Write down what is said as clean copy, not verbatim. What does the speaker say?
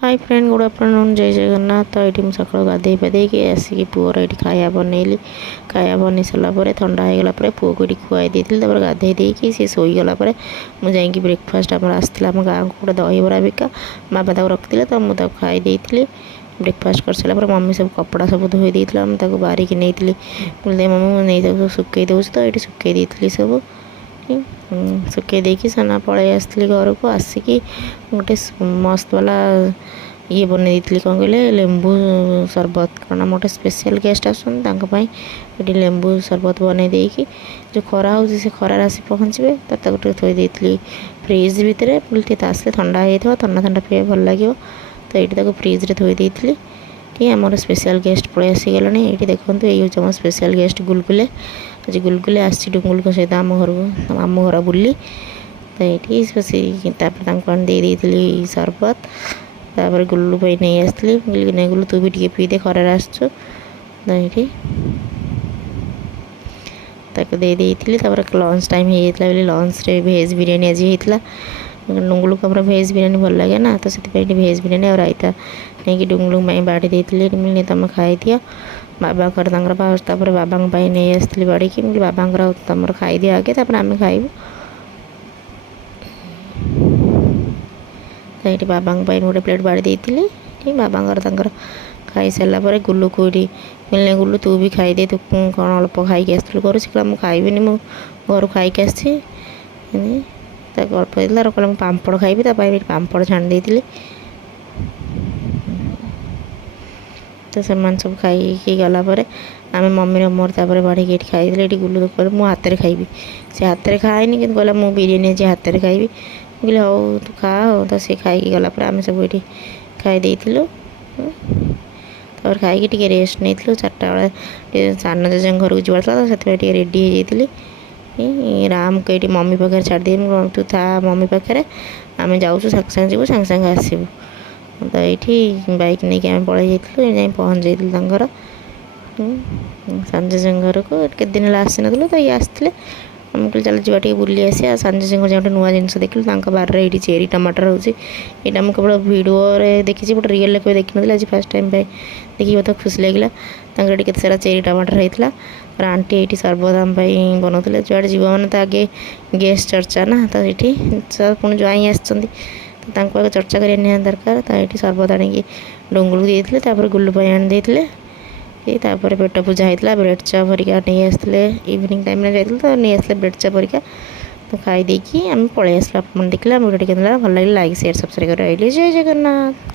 Hi friend good afternoon जय जगन्नाथ। तो ये सका गाधे पाधे आसिक पुअर ये खाया बनइली। खाया बन सारापर थंडा होगला पुओ को ये खुआई देती गाधे देकी सी शोगला मुझे ब्रेकफास्ट आम आसाला आम गाँव को गोटे दहीबरा बिका बाबा तक रखी तो मुझे खाई ब्रेकफास्ट कर सारापर मम्मी सब कपड़ा सब धोई देता मुझे बारिक नहीं मम्मी नहीं सुखई दूसरी तो ये सुखई देती सब सुखई देकी साना पलि आसती घर को आसिक गोटे मस्त वाला ये बन कौन कहले लेंबू सरबत कारण गोटे स्पेशल गेस्ट आसपाई लेंबू सरबत बन देकी जो खरा हो खरार आसी पहुँचे तो थोई देती फ्रिज भितर बोलते आसले ठंडा हो ठंडा ठंडा पे भल लगे तो ये फ्रिज रे थोई देती ठीक आमर स्पेशल गेस्ट पलि आसीगला ये देखो ये हूँ स्पेशल गेस्ट गुलगुले आज गुलगुले आसी डुंगुल सहित आम घर को आम घर बुली तो ये दे देती सरबत तापर गुल्लू भाई नहीं आसती नहीं गुल्लू तू भी टे पीदे खरार आसचु तो ये दे देती लंच टाइम होता लंच रे भेज बिरियानी आज होता डुंगुलू को भेज बिरियानी भल लगे ना तो से भेज बिरियानी और रायता नहीं डुंगुलू बाड़ी देती तुम खाई दियो बाबा घर बाबा नहीं आसती बाड़ी की बाबा तुम खाई दियो आगे आम खाइबू तो ये बाबा गोटे प्लेट बाड़ी देती बाबा खाई सारापर गुल्लू को मिलने गुल्लू तू भी खाई दे तू कौन अल्प खाई आसलु घर से कहला खाइबी मु घर खाई आसी अल्प देता कहला पापड़ खाइबी पापड़ छाणी देती तो से सब खाई गलापर आम मम्मी मोर तापर बाढ़ी ये खाई ये गुल्लू कहले मु हाथ में खाइबी से हाथ में खाएनी कि कहला मु बिरियानी आज हाथ में खाइबी कहले हौ तू खा हो तो सी खाई गलापर आम सब ये खाई देलु तापर खाई टे रेस्ट नहीं 4टा बेले सान जेजे घर को जीवार तो से रेडी हो राम को ये मम्मी पाखे छाड़ी तू था मम्मी पाखे आम जाऊँ सागे सागे जीव सागे सागे आसबू तो ये बाइक नहीं आम पलि जा पहुँच जाइए संजय घर को केत दिन आसी ना तो ये आसते आम कह चल जा बुली आसा संजय घर गोटे नुआ जिन देखिलु बारे ये चेरी टमाटर हो यहाँ केवल भिडियो देखी बट रियल केवे देखी ना आज फास्ट टाइम देखिए तो खुशी लगे ये सारा चेरी टमाटर होता और आंटी ये सरबत आम बनाते जुआड़े जीव मैंने तो आगे गेस्ट चर्चा ना तो ये पुणी ज्वाई आगे चर्चा कर दरकार तो ये सरबत आनिकी डुंगुल देते गुल्लू आनी देते तापर पेट पूजा होता ब्रेड चप हरिका नहीं आसते इवनिंग टाइम जाते तो नहीं आसते ब्रेड चप हरिका तो खाई देकी आम पलि आसलु आप देखला वीडियो भल लगे लाइक शेयर सब्सक्राइब कर जय जगन्नाथ।